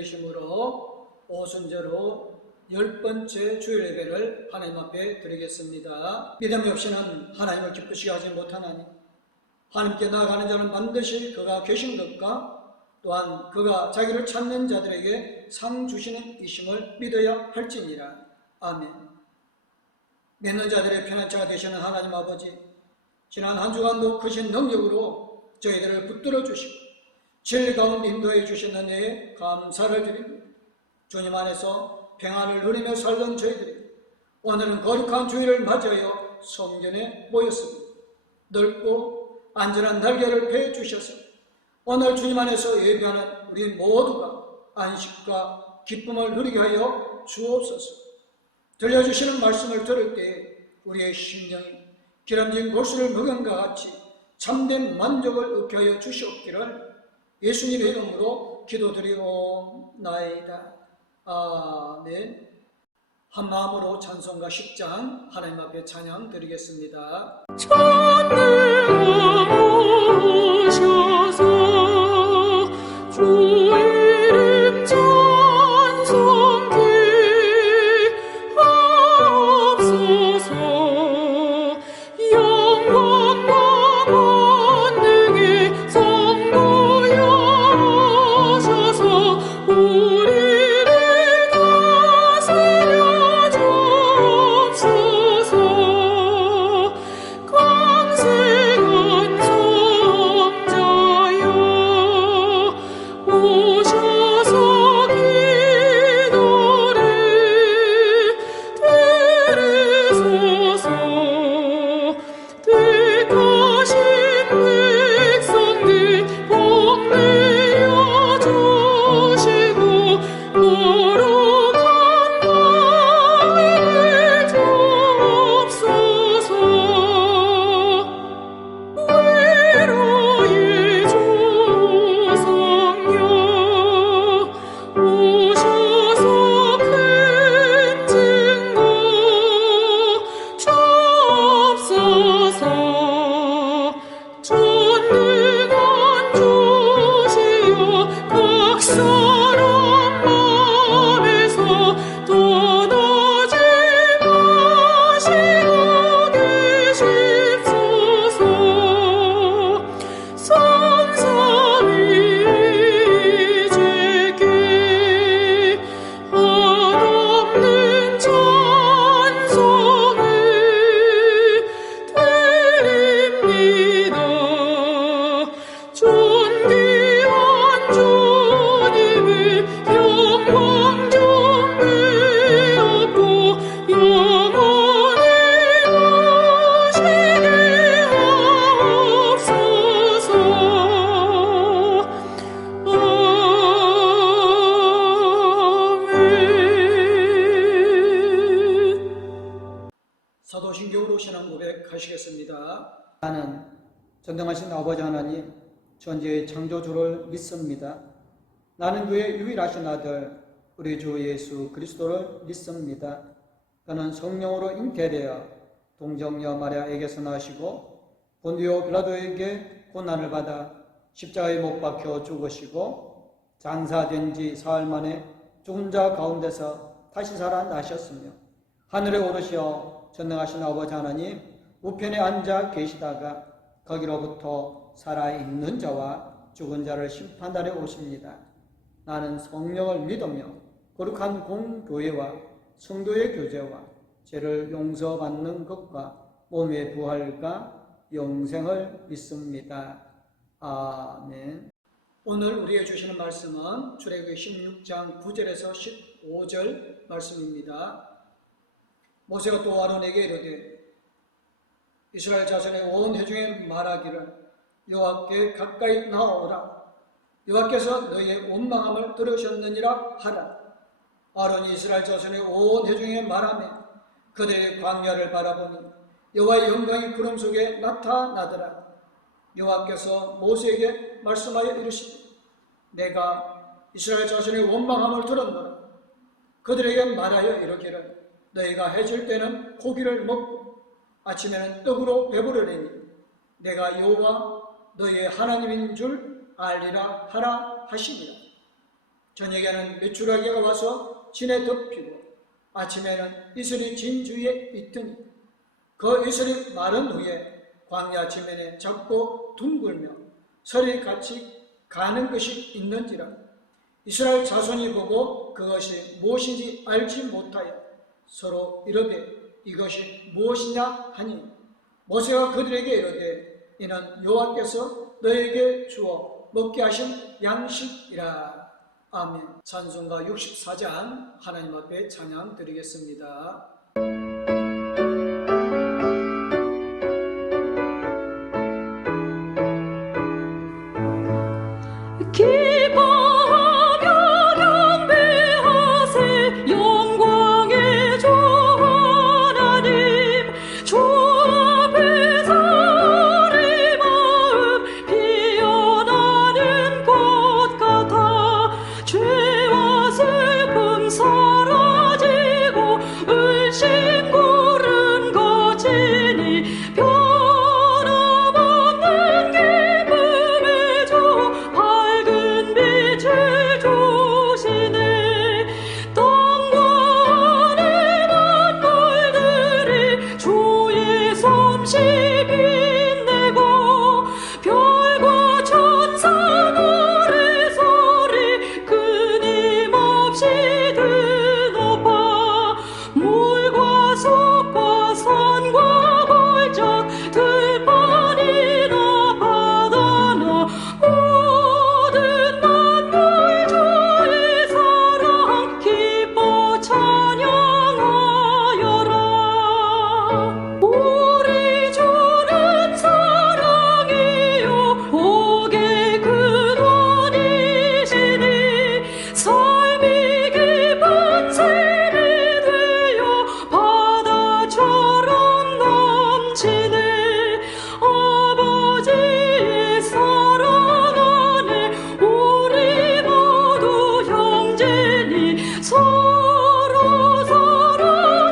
되심으로 오순절로 10번째 주일 예배를 하나님 앞에 드리겠습니다. 믿음이 없이는 하나님을 기쁘시게 하지 못하나니 하나님께 나아가는 자는 반드시 그가 계신 것과 또한 그가 자기를 찾는 자들에게 상 주시는 이심을 믿어야 할지니라. 아멘. 믿는 자들의 편안자가 되시는 하나님 아버지, 지난 한 주간도 크신 능력으로 저희들을 붙들어 주시고 진리 가운데 인도해 주신 은혜에 감사를 드립니다. 주님 안에서 평안을 누리며 살던 저희들이 오늘은 거룩한 주일을 맞이하여 성전에 모였습니다. 넓고 안전한 날개를 펴 주셔서 오늘 주님 안에서 예배하는 우리 모두가 안식과 기쁨을 누리게 하여 주옵소서. 들려주시는 말씀을 들을 때 우리의 심령이 기름진 골수를 먹은 것 같이 참된 만족을 얻게 하여 주시옵기를 예수님의 이름으로 기도드리옵나이다. 아멘. 한 마음으로 찬송가 10장 하나님 앞에 찬양 드리겠습니다. 오셔서 주 이름 찬송케 하옵소서. 영광과 권능의 선고여셔서 우리를 다스려 주옵소서. 광생한 성자여 오셔서 기도를 들으소서. 택하신 백성들 복 내려주시고 거룩한 마음을 주옵소서. 외로의 조성여 오셔서 큰 증거 주옵소서. 전능한 주시여 각 사람 마음에서 떠나지 마시고 계십소서. 산삼이 주께 한없는 찬송을 드립니다. 존귀한 주님의 영광 좀 배우고 영원히 모시게 하옵소서. 아멘. 사도신경으로 신앙 고백하시겠습니다. 나는 전능하신 아버지 하나님 전지의 창조주를 믿습니다. 나는 그의 유일하신 아들 우리 주 예수 그리스도를 믿습니다. 그는 성령으로 잉태되어 동정녀 마리아에게서 나시고 본디오 빌라도에게 고난을 받아 십자가에 못 박혀 죽으시고 장사된 지 사흘 만에 죽은 자 가운데서 다시 살아나셨으며 하늘에 오르시어 전능하신 아버지 하나님 우편에 앉아 계시다가 거기로부터 살아있는 자와 죽은 자를 심판하러 오십니다. 나는 성령을 믿으며 거룩한 공교회와 성도의 교제와 죄를 용서받는 것과 몸의 부활과 영생을 믿습니다. 아멘. 오늘 우리에게 주시는 말씀은 출애굽기 16장 9절에서 15절 말씀입니다. 모세가 또 아론에게 이르되 이스라엘 자손의 온 회중에 말하기를 여호와께 가까이 나오라. 여호와께서 너희의 원망함을 들으셨느니라 하라. 아론이 이스라엘 자손의 온 회중에 말하며 그들의 광야를 바라보니 여호와의 영광이 구름 속에 나타나더라. 여호와께서 모세에게 말씀하여 이르시되 내가 이스라엘 자손의 원망함을 들었노라. 그들에게 말하여 이르기를 너희가 해질 때는 고기를 먹고 아침에는 떡으로 배부르리니 내가 여호와 너희의 하나님인 줄 알리라 하라 하시니라. 저녁에는 메추라기가 와서 진에 덮이고 아침에는 이슬이 진 주위에 있더니 그 이슬이 마른 후에 광야 지면에 작고 둥글며 설이 같이 가는 것이 있는지라. 이스라엘 자손이 보고 그것이 무엇인지 알지 못하여 서로 이르되 이것이 무엇이냐 하니 모세가 그들에게 이르되 이는 여호와께서 너에게 주어 먹게 하신 양식이라. 아멘. 찬송가 64장 하나님 앞에 찬양 드리겠습니다. 기뻐하며 경배하세 영광의 주 하나님 주 앞에서 우리 마음 피어나는 꽃 같아 죄와 슬픔 사라지고 을신 구름 거치니 변함없는 기쁨의 주 밝은 빛을 주시네. 땅과 하늘 만물들이 주의 솜씨 빛내고 별과 천사 노래소리 끊임없이 드높아 물과 숲과 산과 골짜 들판이나 바다나 모든 만물 주의 사랑 기뻐 찬양하여라. 우리 주는 사랑이요 복의 근원이시니 삶이 깊은 샘이 되어 바다처럼 넘치네. 아버지의 사랑 안에 우리 모두 형제니 서로 사랑하게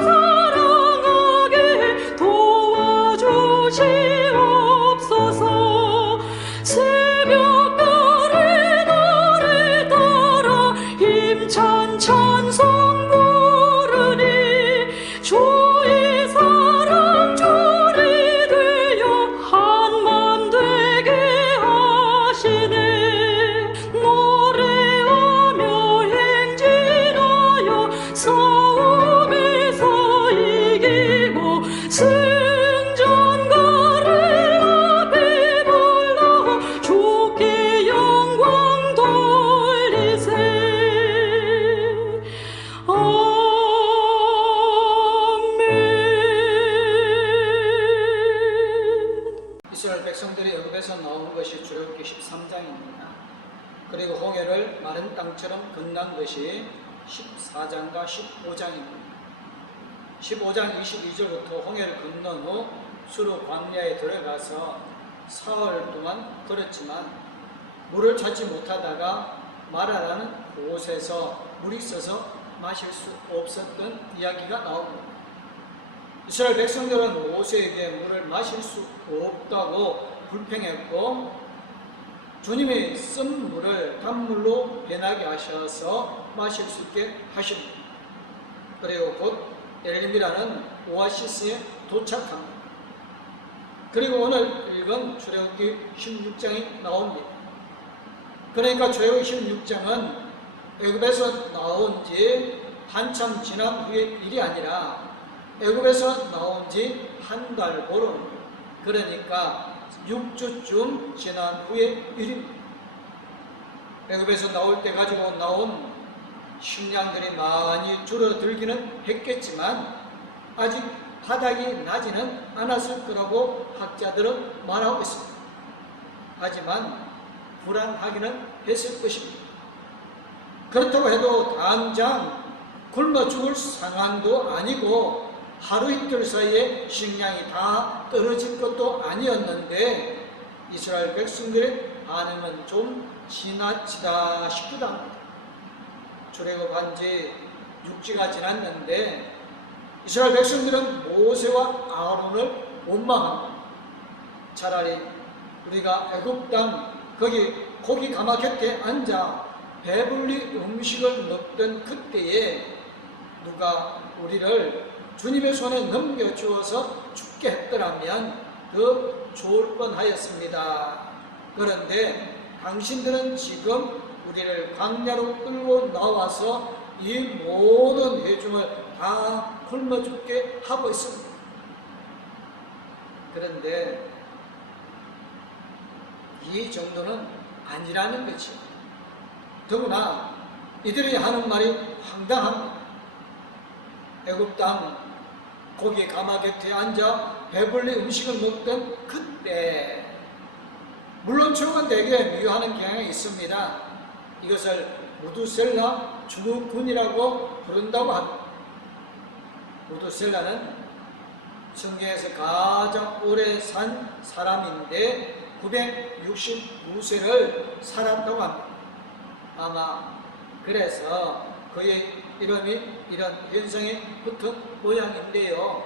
도와주시옵소서. 새벽별의 노래 따라 힘찬 찬송 부르니 주의 사랑 줄이 되어 한맘 되게 하시네. 노래하며 행진하여 싸움에서 이기고 승전가를 앞에 불러 주께 영광 돌리세. 아멘. 이스라엘 백성들이 애굽에서 나온 것이 출애굽기 13장입니다. 그리고 홍해를 마른 땅처럼 건넌 것이 14장과 15장입니다. 15장 22절부터 홍해를 건넌 후 수르 광야에 들어가서 사흘 동안 걸었지만 물을 찾지 못하다가 마라라는 곳에서 물이 있어서 마실 수 없었던 이야기가 나옵니다. 이스라엘 백성들은 모세에게 물을 마실 수 없다고 불평했고 주님이 쓴 물을 단물로 변하게 하셔서 마실 수 있게 하십니다. 그리고 곧 엘림이라는 오아시스에 도착합니다. 그리고 오늘 읽은 출애굽기 16장이 나옵니다. 그러니까 출애굽기 16장은 애굽에서 나온 지 한참 지난 후의 일이 아니라 애굽에서 나온 지 한 달 보름, 그러니까 6주쯤 지난 후의 일입니다. 애굽에서 나올 때 가지고 나온 식량들이 많이 줄어들기는 했겠지만 아직 바닥이 나지는 않았을 거라고 학자들은 말하고 있습니다. 하지만 불안하기는 했을 것입니다. 그렇다고 해도 당장 굶어 죽을 상황도 아니고 하루 이틀 사이에 식량이 다 떨어질 것도 아니었는데 이스라엘 백성들의 반응은 좀 지나치다 싶기도 합니다. 출애굽한 지 6주가 지났는데 이스라엘 백성들은 모세와 아론을 원망합니다. 차라리 우리가 애굽 땅 거기 고기 가마 곁에 앉아 배불리 음식을 먹던 그때에 누가 우리를 주님의 손에 넘겨주어서 죽게 했더라면 더 좋을 뻔하였습니다. 그런데 당신들은 지금 우리를 광야로 끌고 나와서 이 모든 회중을 다 굶어 죽게 하고 있습니다. 그런데 이 정도는 아니라는 거지. 더구나 이들이 하는 말이 황당합니다. 애굽 땅 고기 가마 곁에 앉아 배불리 음식을 먹던 그때, 물론 최근 대개 미워하는 경향이 있습니다. 이것을 무두셀라 주군이라고 부른다고 합니다. 무두셀라는 성경에서 가장 오래 산 사람인데 969세를 살았다고 합니다. 아마 그래서 그의 이름이 이런 현상이 붙은 모양인데요.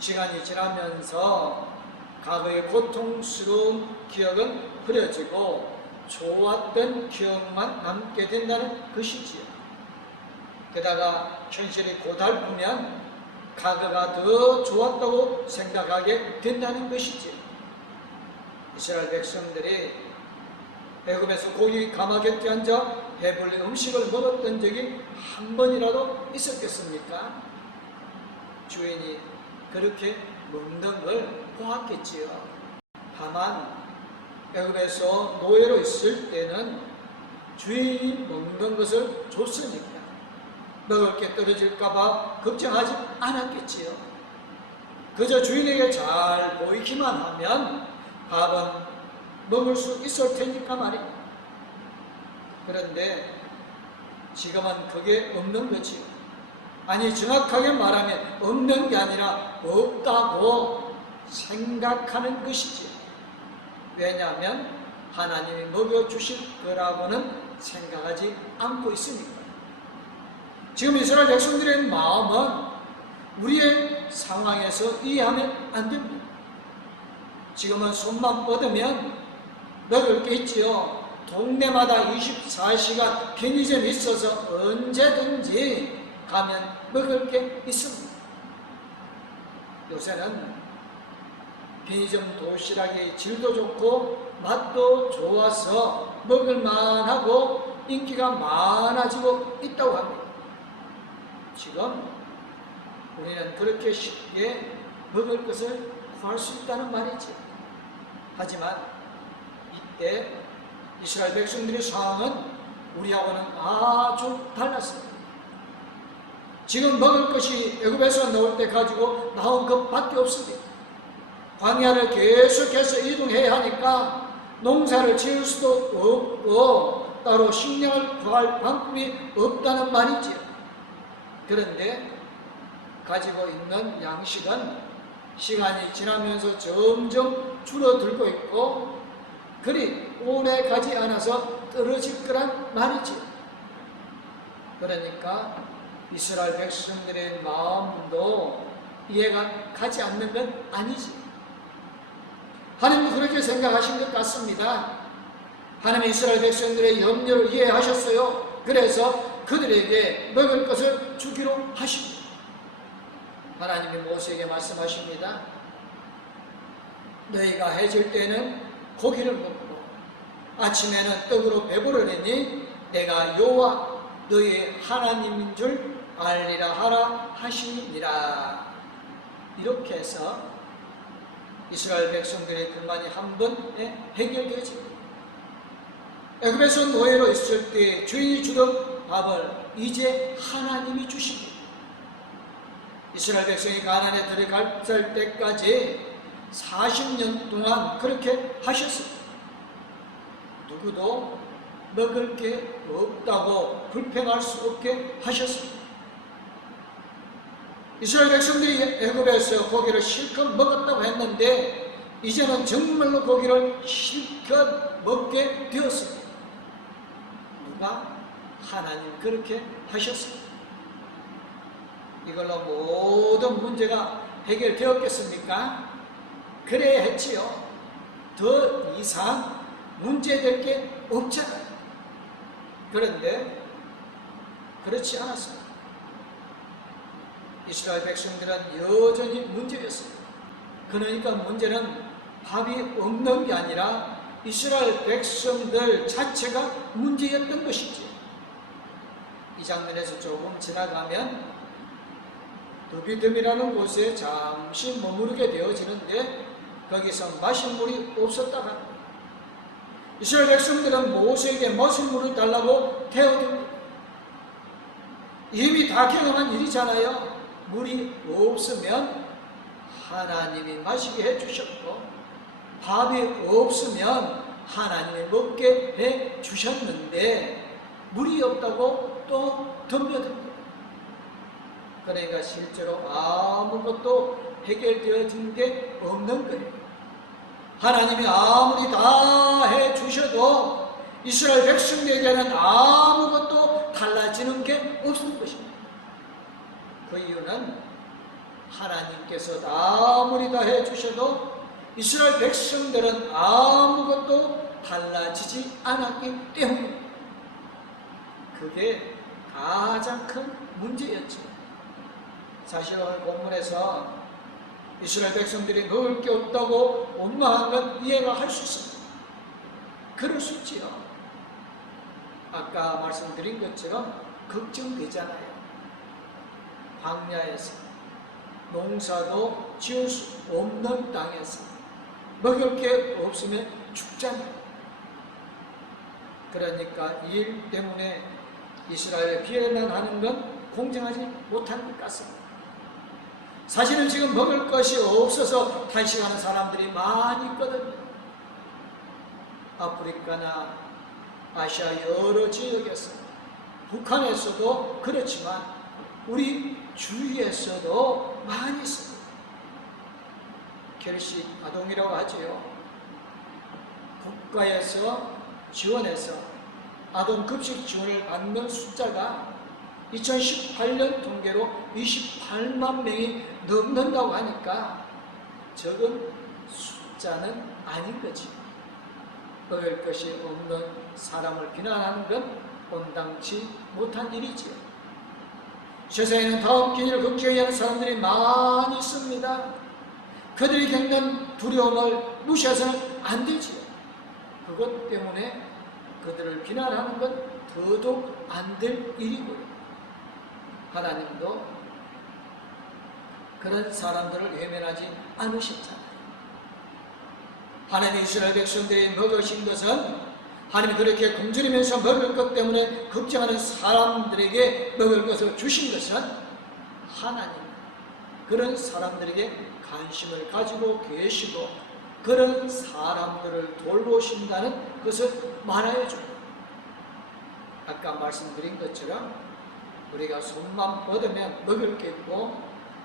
시간이 지나면서 과거의 고통스러운 기억은 흐려지고 좋았던 기억만 남게 된다는 것이지요. 게다가 현실이 고달프면 과거가 더 좋았다고 생각하게 된다는 것이지요. 이스라엘 백성들이 애굽에서 고기 가마 곁에 앉아 배불리 음식을 먹었던 적이 한 번이라도 있었겠습니까? 주인이 그렇게 먹는 걸 보았겠지요. 다만 애굽에서 노예로 있을 때는 주인이 먹는 것을 줬으니까 먹을 게 떨어질까봐 걱정하지 않았겠지요. 그저 주인에게 잘 보이기만 하면 밥은 먹을 수 있을 테니까 말입니다. 그런데 지금은 그게 없는 거지요. 아니, 정확하게 말하면 없는 게 아니라 없다고 생각하는 것이지요. 왜냐하면 하나님이 먹여주실 거라고는 생각하지 않고 있으니까. 지금 이스라엘 백성들의 마음은 우리의 상황에서 이해하면 안 됩니다. 지금은 손만 뻗으면 먹을 게 있지요. 동네마다 24시간 편의점이 있어서 언제든지 가면 먹을 게 있습니다. 요새는 편의점 도시락의 질도 좋고 맛도 좋아서 먹을만하고 인기가 많아지고 있다고 합니다. 지금 우리는 그렇게 쉽게 먹을 것을 구할 수 있다는 말이죠. 하지만 이때 이스라엘 백성들의 상황은 우리하고는 아주 달랐습니다. 지금 먹을 것이 애굽에서 나올 때 가지고 나온 것밖에 없습니다. 광야를 계속해서 이동해야 하니까 농사를 지을 수도 없고 따로 식량을 구할 방법이 없다는 말이지요. 그런데 가지고 있는 양식은 시간이 지나면서 점점 줄어들고 있고 그리 오래 가지 않아서 떨어질 거란 말이지요. 그러니까 이스라엘 백성들의 마음도 이해가 가지 않는 건 아니지. 하나님도 그렇게 생각하신 것 같습니다. 하나님 이스라엘 백성들의 염려를 이해하셨어요. 그래서 그들에게 먹을 것을 주기로 하십니다. 하나님이 모세에게 말씀하십니다. 너희가 해질 때는 고기를 먹고 아침에는 떡으로 배부르리니 내가 여호와 너희의 하나님인 줄 알리라 하라 하시니라. 이렇게 해서 이스라엘 백성들의 불만이 한 번에 해결되지. 애굽에서 노예로 있을 때 주인이 주던 밥을 이제 하나님이 주십니다. 이스라엘 백성이 가나안에 들어갈 때까지 40년 동안 그렇게 하셨습니다. 누구도 먹을 게 없다고 불평할 수 없게 하셨습니다. 이스라엘 백성들이 애굽에서 고기를 실컷 먹었다고 했는데 이제는 정말로 고기를 실컷 먹게 되었습니다. 누가? 하나님 그렇게 하셨습니다. 이걸로 모든 문제가 해결되었겠습니까? 그래야 했지요. 더 이상 문제될 게 없잖아요. 그런데 그렇지 않았어요. 이스라엘 백성들은 여전히 문제였어요. 그러니까 문제는 밥이 없는 게 아니라 이스라엘 백성들 자체가 문제였던 것이지. 이 장면에서 조금 지나가면 드비듬이라는 곳에 잠시 머무르게 되어지는데 거기서 마실 물이 없었다고 합니다. 이스라엘 백성들은 모세에게 마실 물을 달라고 태워줍니다. 이미 다 경험한 일이잖아요. 물이 없으면 하나님이 마시게 해주셨고 밥이 없으면 하나님이 먹게 해주셨는데 물이 없다고 또 덤벼듭니다. 그러니까 실제로 아무것도 해결되어진 게 없는 거예요. 하나님이 아무리 다 해주셔도 이스라엘 백성에게는 아무것도 달라지는 게 없는 것입니다. 그 이유는 하나님께서 아무리 다 해주셔도 이스라엘 백성들은 아무것도 달라지지 않았기 때문입니다. 그게 가장 큰 문제였죠. 사실 오늘 본문에서 이스라엘 백성들이 먹을 게 없다고 원망한 건 이해가 할 수 있습니다. 그럴 수 있지요. 아까 말씀드린 것처럼 걱정되잖아요. 광야에서 농사도 지을 수 없는 땅에서 먹을 게 없으면 죽잖아요. 그러니까 이 일 때문에 이스라엘에 비난하는 건 공정하지 못한 것 같습니다. 사실은 지금 먹을 것이 없어서 탄식하는 사람들이 많이 있거든요. 아프리카나 아시아 여러 지역에서, 북한에서도 그렇지만 우리 주위에서도 많이 있습니다. 결식 아동이라고 하지요. 국가에서 지원해서 아동급식 지원을 받는 숫자가 2018년 통계로 28만 명이 넘는다고 하니까 적은 숫자는 아닌 거지. 먹을 것이 없는 사람을 비난하는 건 온당치 못한 일이지요. 세상에는 더 웃긴 일을 걱정해야 하는 사람들이 많이 있습니다. 그들이 겪는 두려움을 무시해서는 안 되지요. 그것 때문에 그들을 비난하는 건 더더욱 안 될 일이고요. 하나님도 그런 사람들을 외면하지 않으셨잖아요. 하나님 이스라엘 백성들이 먹으신 것은 하나님이 그렇게 굶주리면서 먹을 것 때문에 걱정하는 사람들에게 먹을 것을 주신 것은 하나님 그런 사람들에게 관심을 가지고 계시고 그런 사람들을 돌보신다는 것을 말하여 줍니다. 아까 말씀드린 것처럼 우리가 손만 뻗으면 먹을 게 있고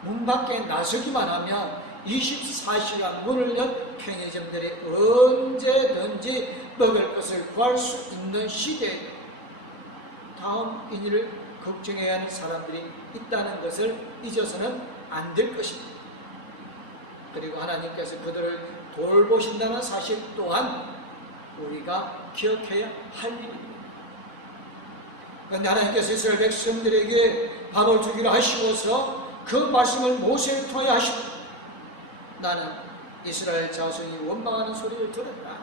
문 밖에 나서기만 하면 24시간 문을 연 편의점들이 언제든지 먹을 것을 구할 수 있는 시대에 다음 인일을 걱정해야 하는 사람들이 있다는 것을 잊어서는 안 될 것입니다. 그리고 하나님께서 그들을 돌보신다는 사실 또한 우리가 기억해야 할 일입니다. 그런데 하나님께서 이스라엘 백성들에게 밥을 주기로 하시고서 그 말씀을 모세를 통해 하시고 나는 이스라엘 자손이 원망하는 소리를 들었다.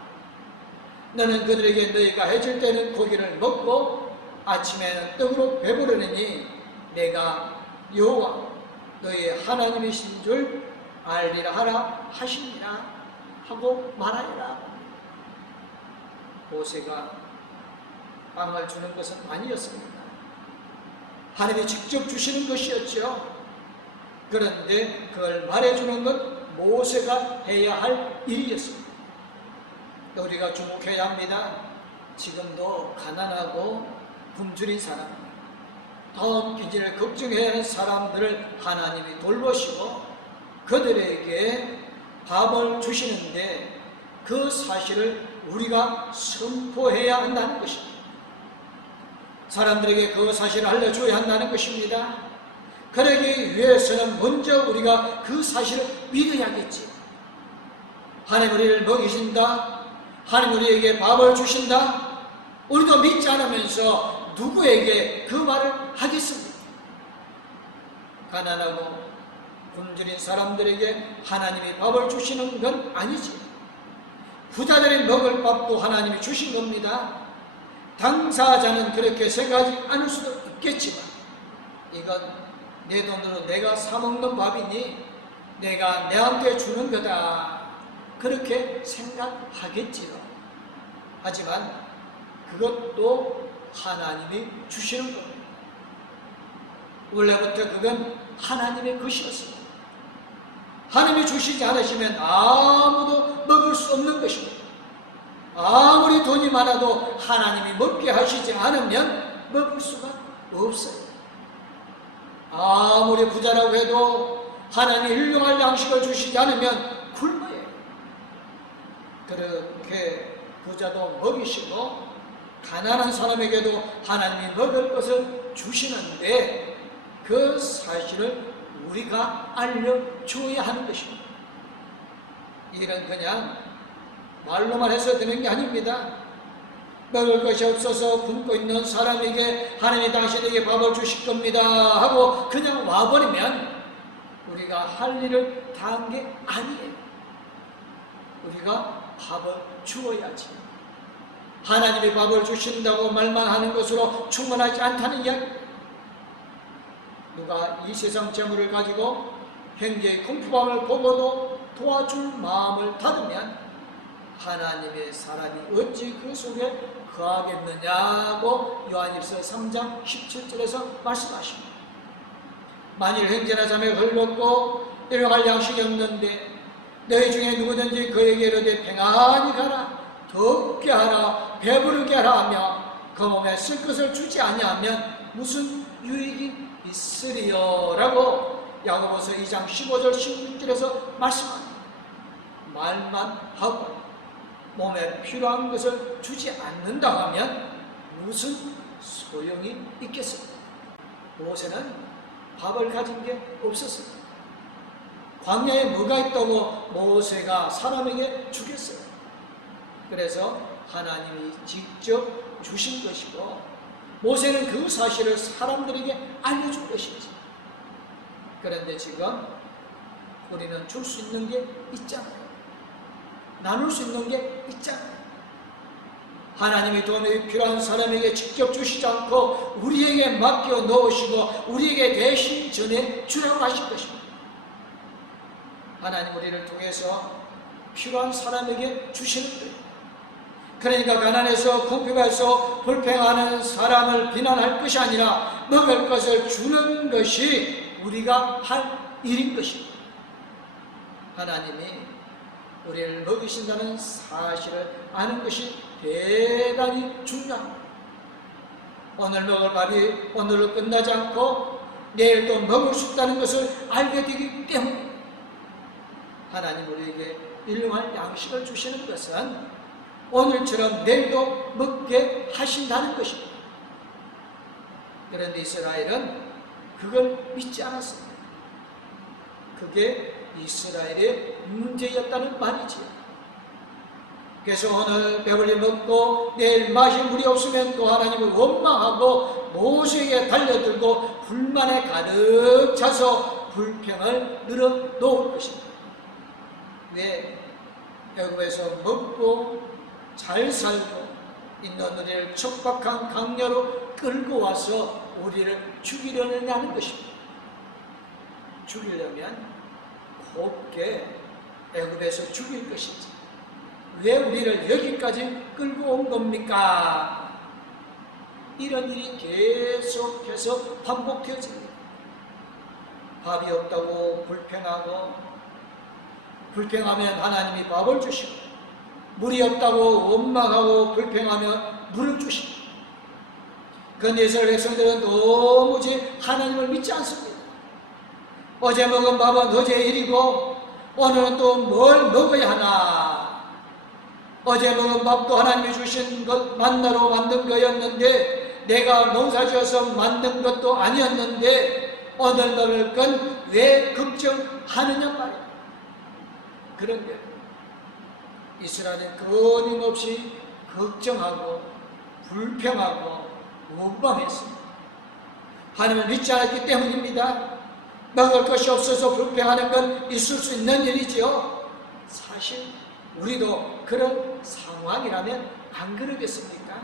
너는 그들에게 너희가 해줄 때는 고기를 먹고 아침에는 떡으로 배부르느니 내가 여호와 너희의 하나님이신 줄 알리라 하라 하시니라 하고 말하리라. 모세가 빵을 주는 것은 아니었습니다. 하나님이 직접 주시는 것이었죠. 그런데 그걸 말해주는 건 모세가 해야 할 일이었습니다. 우리가 주목해야 합니다. 지금도 가난하고 굶주린 사람, 다음 기질을 걱정해야 하는 사람들을 하나님이 돌보시고 그들에게 밥을 주시는데 그 사실을 우리가 선포해야 한다는 것입니다. 사람들에게 그 사실을 알려줘야 한다는 것입니다. 그러기 위해서는 먼저 우리가 그 사실을 믿어야겠지. 하나님 우리를 먹이신다. 하나님 우리에게 밥을 주신다. 우리도 믿지 않으면서 누구에게 그 말을 하겠습니까? 가난하고 굶주린 사람들에게 하나님이 밥을 주시는 건 아니지. 부자들이 먹을 밥도 하나님이 주신 겁니다. 당사자는 그렇게 생각하지 않을 수도 있겠지만 이건 내 돈으로 내가 사먹는 밥이니 내가 내한테 주는 거다, 그렇게 생각하겠지요. 하지만 그것도 하나님이 주시는 겁니다. 원래부터 그건 하나님의 것이었습니다. 하나님이 주시지 않으시면 아무도 먹을 수 없는 것입니다. 아무리 돈이 많아도 하나님이 먹게 하시지 않으면 먹을 수가 없어요. 아무리 부자라고 해도 하나님이 일용할 양식을 주시지 않으면 굶어요. 그렇게 부자도 먹이시고 가난한 사람에게도 하나님이 먹을 것을 주시는데 그 사실을 우리가 알려줘야 하는 것입니다. 이는 그냥 말로만 해서 되는 게 아닙니다. 먹을 것이 없어서 굶고 있는 사람에게 하나님이 당신에게 밥을 주실 겁니다 하고 그냥 와버리면 우리가 할 일을 다 한 게 아니에요. 우리가 밥을 주어야지. 하나님이 밥을 주신다고 말만 하는 것으로 충분하지 않다는 이야기. 누가 이 세상 재물을 가지고 형제의 궁핍함을 보고도 도와줄 마음을 닫으면 하나님의 사람이 어찌 그 속에 거하겠느냐고 요한일서 3장 17절에서 말씀하십니다. 만일 형제나 자매가 흘렀고 일용할 양식이 없는데 너희 중에 누구든지 그에게 이르되 평안히 가라, 덥게 하라, 배부르게 하라 하며 그 몸에 쓸 것을 주지 아니하면 무슨 유익이 있으리요 라고 야고보서 2장 15절 16절에서 말씀합니다. 말만 하고 몸에 필요한 것을 주지 않는다 하면 무슨 소용이 있겠습니까? 모세는 밥을 가진 게 없었습니다. 광야에 뭐가 있다고 모세가 사람에게 주겠어요? 그래서 하나님이 직접 주신 것이고 모세는 그 사실을 사람들에게 알려준 것이지. 그런데 지금 우리는 줄 수 있는 게 있잖아요. 나눌 수 있는 게 있잖아요. 하나님이 돈이 필요한 사람에게 직접 주시지 않고 우리에게 맡겨 놓으시고 우리에게 대신 전해 주라고 하신 것입니다. 하나님 우리를 통해서 필요한 사람에게 주시는 거예요. 그러니까 가난해서 궁핍해서 불평하는 사람을 비난할 것이 아니라 먹을 것을 주는 것이 우리가 할 일인 것입니다. 하나님이 우리를 먹이신다는 사실을 아는 것이 대단히 중요합니다. 오늘 먹을 밥이 오늘로 끝나지 않고 내일 또 먹을 수 있다는 것을 알게 되기 때문에 하나님 우리에게 일용할 양식을 주시는 것은 오늘처럼 내일도 먹게 하신다는 것입니다. 그런데 이스라엘은 그걸 믿지 않았습니다. 그게 이스라엘의 문제였다는 말이지요. 그래서 오늘 배불리 먹고 내일 마실 물이 없으면 또 하나님을 원망하고 모세에게 달려들고 불만에 가득 차서 불평을 늘어놓을 것입니다. 왜? 애굽에서 먹고 잘 살고 있는 우리를 척박한 강야로 끌고 와서 우리를 죽이려느냐는 것입니다. 죽이려면 곱게 애굽에서 죽일 것이지 왜 우리를 여기까지 끌고 온 겁니까? 이런 일이 계속해서 반복되어집니다. 밥이 없다고 불평하면 하나님이 밥을 주시고 물이 없다고 원망하고 불평하면 물을 주시고 그런데 이스라엘 백성들은 도무지 하나님을 믿지 않습니다. 어제 먹은 밥은 어제의 일이고 오늘은 또 뭘 먹어야 하나. 어제 먹은 밥도 하나님이 주신 것 만나로 만든 거였는데 내가 농사지어서 만든 것도 아니었는데 오늘 먹을 건 왜 걱정하느냐 말이야. 그런데 이스라엘은 끊임없이 걱정하고 불평하고 원망했습니다. 하나님을 믿지 않았기 때문입니다. 먹을 것이 없어서 불평하는 건 있을 수 있는 일이지요. 사실 우리도 그런 상황이라면 안 그러겠습니까?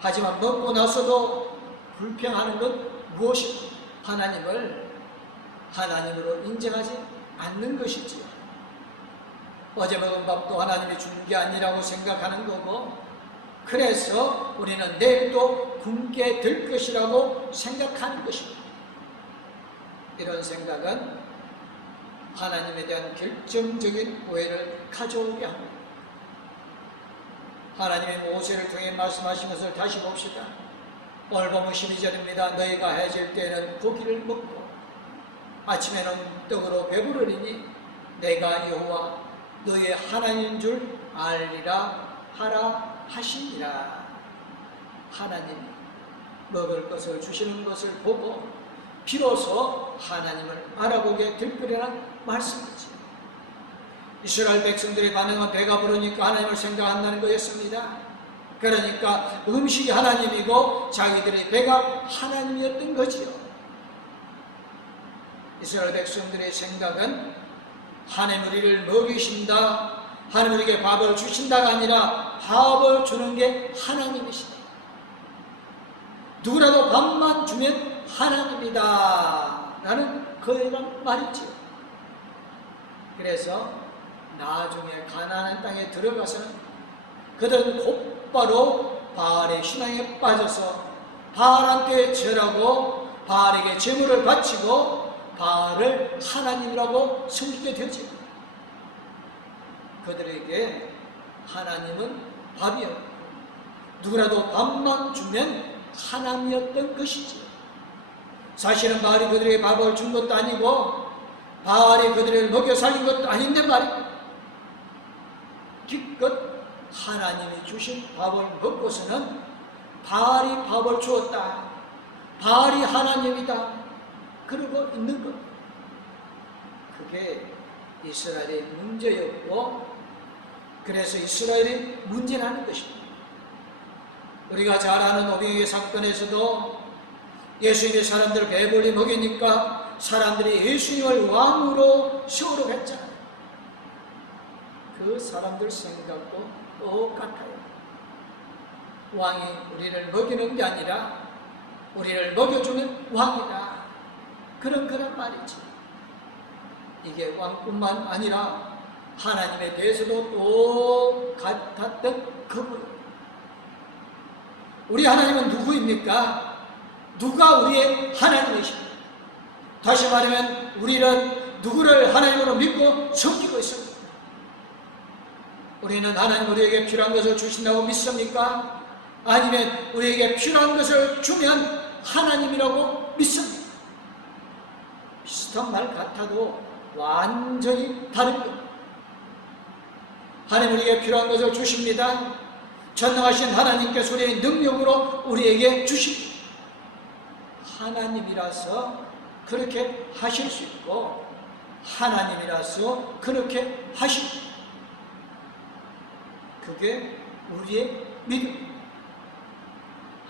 하지만 먹고 나서도 불평하는 건 무엇입니까? 하나님을 하나님으로 인정하지 않는 것이지요. 어제 먹은 밥도 하나님이 준 게 아니라고 생각하는 거고, 그래서 우리는 내일도 굶게 될 것이라고 생각하는 것입니다. 이런 생각은 하나님에 대한 결정적인 오해를 가져오게 합니다. 하나님의 모세를 통해 말씀하신 것을 다시 봅시다. 오늘 보면 12절입니다. 너희가 해질 때에는 고기를 먹고 아침에는 떡으로 배부르리니 내가 여호와 너희의 하나님인 줄 알리라 하라 하시니라. 하나님이 먹을 것을 주시는 것을 보고 비로소 하나님을 알아보게 될 거라는 말씀이지. 이스라엘 백성들의 반응은 배가 부르니까 하나님을 생각한다는 거였습니다. 그러니까 음식이 하나님이고 자기들의 배가 하나님이었던 거지요. 이스라엘 백성들의 생각은 하나님 우리를 먹이신다, 하나님 우리에게 밥을 주신다가 아니라 밥을 주는 게 하나님이시다. 누구라도 밥만 주면 하나님이다 라는 그런 말이죠. 그래서 나중에 가나안 땅에 들어가서는 그들은 곧바로 바알의 신앙에 빠져서 바알한테 절하고 바알에게 제물을 바치고 바알을 하나님이라고 섬기게 되지. 그들에게 하나님은 밥이었고 누구라도 밥만 주면 하나님이었던 것이지. 사실은 바알이 그들에게 밥을 준 것도 아니고 바알이 그들을 먹여 살린 것도 아닌데 말이야. 기껏 하나님이 주신 밥을 먹고서는 바알이 밥을 주었다, 바알이 하나님이다 그러고 있는 것. 그게 이스라엘의 문제였고, 그래서 이스라엘이 문제라는 것입니다. 우리가 잘 아는 오병이어 사건에서도 예수님이 사람들을 배불리 먹이니까 사람들이 예수님을 왕으로 세우려고 했잖아요. 그 사람들 생각도 똑같아요. 왕이 우리를 먹이는 게 아니라 우리를 먹여주는 왕이다, 그런 말이지. 이게 왕뿐만 아니라 하나님에 대해서도 똑같았던 그분. 우리 하나님은 누구입니까? 누가 우리의 하나님이십니까? 다시 말하면 우리는 누구를 하나님으로 믿고 섬기고 있습니까? 우리는 하나님 우리에게 필요한 것을 주신다고 믿습니까? 아니면 우리에게 필요한 것을 주면 하나님이라고 믿습니까? 비슷한 말 같아도 완전히 다른 것. 하나님 우리에게 필요한 것을 주십니다. 전능하신 하나님께서 우리의 능력으로 우리에게 주십니다. 하나님이라서 그렇게 하실 수 있고 하나님이라서 그렇게 하십니다. 그게 우리의 믿음.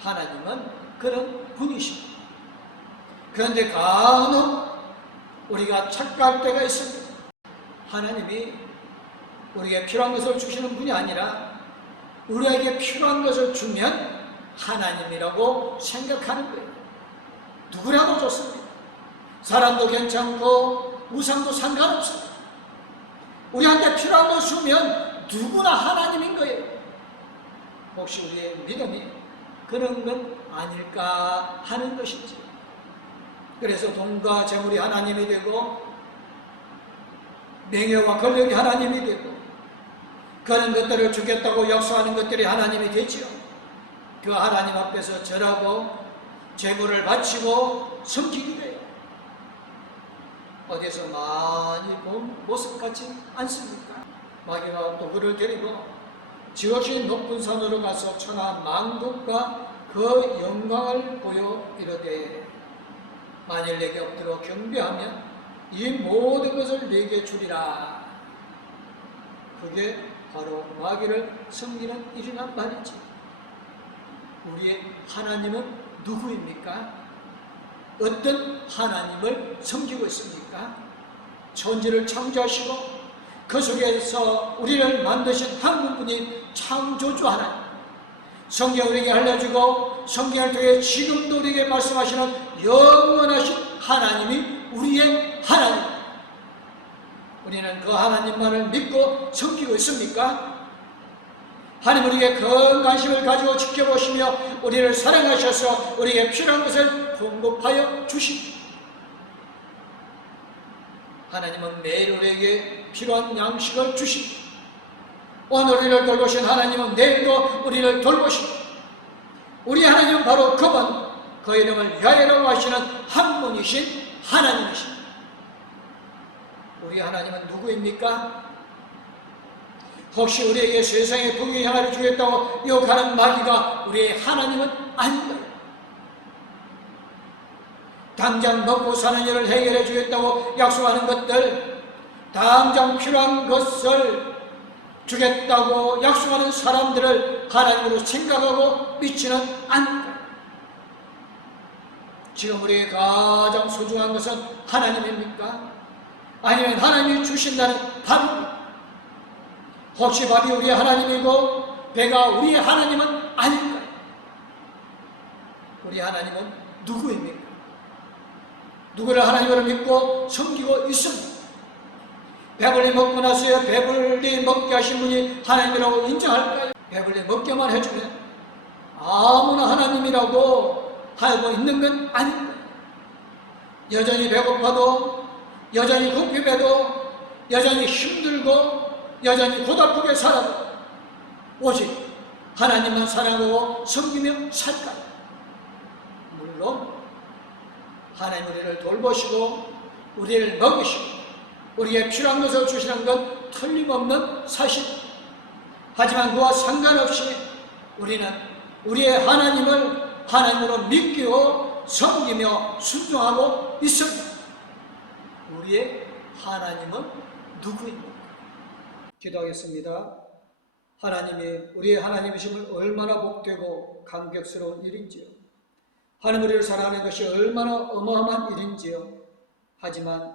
하나님은 그런 분이십니다. 그런데 간혹 우리가 착각할 때가 있습니다. 하나님이 우리에게 필요한 것을 주시는 분이 아니라 우리에게 필요한 것을 주면 하나님이라고 생각하는 거예요. 누구라도 좋습니다. 사람도 괜찮고 우상도 상관없습니다. 우리한테 필요한 것을 주면 누구나 하나님인 거예요. 혹시 우리의 믿음이 그런 건 아닐까 하는 것이지. 그래서 돈과 재물이 하나님이 되고 명예와 권력이 하나님이 되고 그런 것들을 주겠다고 약속하는 것들이 하나님이 되지요. 그 하나님 앞에서 절하고 재물을 바치고 섬기게 돼요. 어디서 많이 본 모습 같지 않습니까? 마귀가 또 그를 데리고 지극히 높은 산으로 가서 천하 만국과 그 영광을 보여 이르되 만일 내게 엎드려 경배하면 이 모든 것을 내게 주리라. 그게 바로 마귀를 섬기는 일이란 말이지. 우리의 하나님은 누구입니까? 어떤 하나님을 섬기고 있습니까? 천지를 창조하시고 그 속에서 우리를 만드신 한 분이 창조주 하나님, 성경 우리에게 알려주고 성경을 통해 지금도 우리에게 말씀하시는 영원하신 하나님이 우리의 하나님. 우리는 그 하나님만을 믿고 섬기고 있습니까? 하나님 우리에게 큰 관심을 가지고 지켜보시며 우리를 사랑하셔서 우리에게 필요한 것을 공급하여 주십니다. 하나님은 매일 우리에게 필요한 양식을 주십니다. 오늘 우리를 돌보신 하나님은 내일도 우리를 돌보십니다. 우리 하나님은 바로 그분, 그 이름을 야훼라고 하시는 한 분이신 하나님이십니다. 우리 하나님은 누구입니까? 혹시 우리에게 세상의 부귀 향하를 주겠다고 욕하는 마귀가 우리의 하나님은 아닌가요? 당장 먹고 사는 일을 해결해 주겠다고 약속하는 것들, 당장 필요한 것을 주겠다고 약속하는 사람들을 하나님으로 생각하고 믿지는 않는다. 지금 우리에게 가장 소중한 것은 하나님입니까? 아니면 하나님이 주신다는 밥입니까? 혹시 밥이 우리의 하나님이고 배가 우리의 하나님은 아닐까요? 우리 하나님은 누구입니까? 누구를 하나님으로 믿고 섬기고 있습니다. 배불리 먹고 나서야 배불리 먹게 하신 분이 하나님이라고 인정할까요? 배불리 먹게만 해주면 아무나 하나님이라고 알고 있는 건 아닙니다. 여전히 배고파도, 여전히 고삐 배도, 여전히 힘들고, 여전히 고달프게 살아도 오직 하나님만 사랑하고 섬기며 살까요? 물론 하나님 우리를 돌보시고 우리를 먹이시고 우리에게 필요한 것을 주시는 건 틀림없는 사실. 하지만 그와 상관없이 우리는 우리의 하나님을 하나님으로 믿기고 섬기며 순종하고 있습니다. 우리의 하나님은 누구입니까? 기도하겠습니다. 하나님이 우리의 하나님이심을 얼마나 복되고 감격스러운 일인지요. 하나님 우리를 사랑하는 것이 얼마나 어마어마한 일인지요. 하지만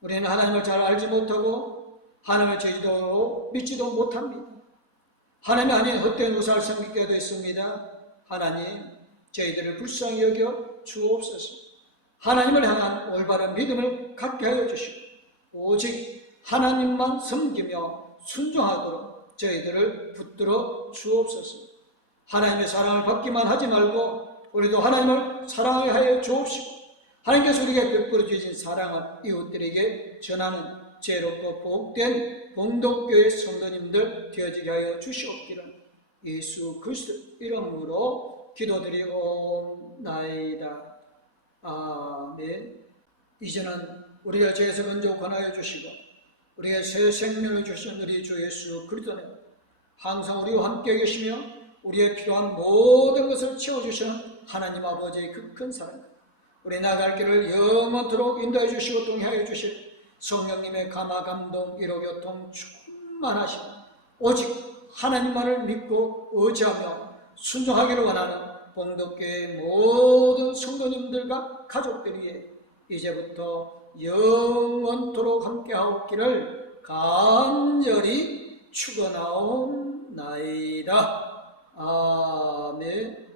우리는 하나님을 잘 알지 못하고 하나님을 제대로 믿지도 못합니다. 하나님이 아닌 헛된 우상을 섬기게 됐습니다. 하나님, 저희들을 불쌍히 여겨 주옵소서. 하나님을 향한 올바른 믿음을 갖게 하여 주시고 오직 하나님만 섬기며 순종하도록 저희들을 붙들어 주옵소서. 하나님의 사랑을 받기만 하지 말고 우리도 하나님을 사랑하게 하여 주옵시고 하나님께서 우리에게 베풀어 주신 사랑을 이웃들에게 전하는 죄롭고 복된 봉독교회 성도님들 되어지게 하여 주시옵기를 예수 그리스도 이름으로 기도드리옵나이다. 아멘. 이제는 우리가 죄에서 건져 권하여 주시고 우리의 새 생명을 주신 우리 주 예수 그리스도는 항상 우리와 함께 계시며 우리의 필요한 모든 것을 채워주시는 하나님 아버지의 그 큰 사랑, 우리 나갈 길을 영원토록 인도해 주시고 동행하여 주실 성령님의 감화 감동 위로 교통 충만하신 오직 하나님만을 믿고 의지하며 순종하기를 원하는 봉독교회의 모든 성도님들과 가족들 위해 이제부터 영원토록 함께하옵기를 간절히 축원하옵나이다. 아멘.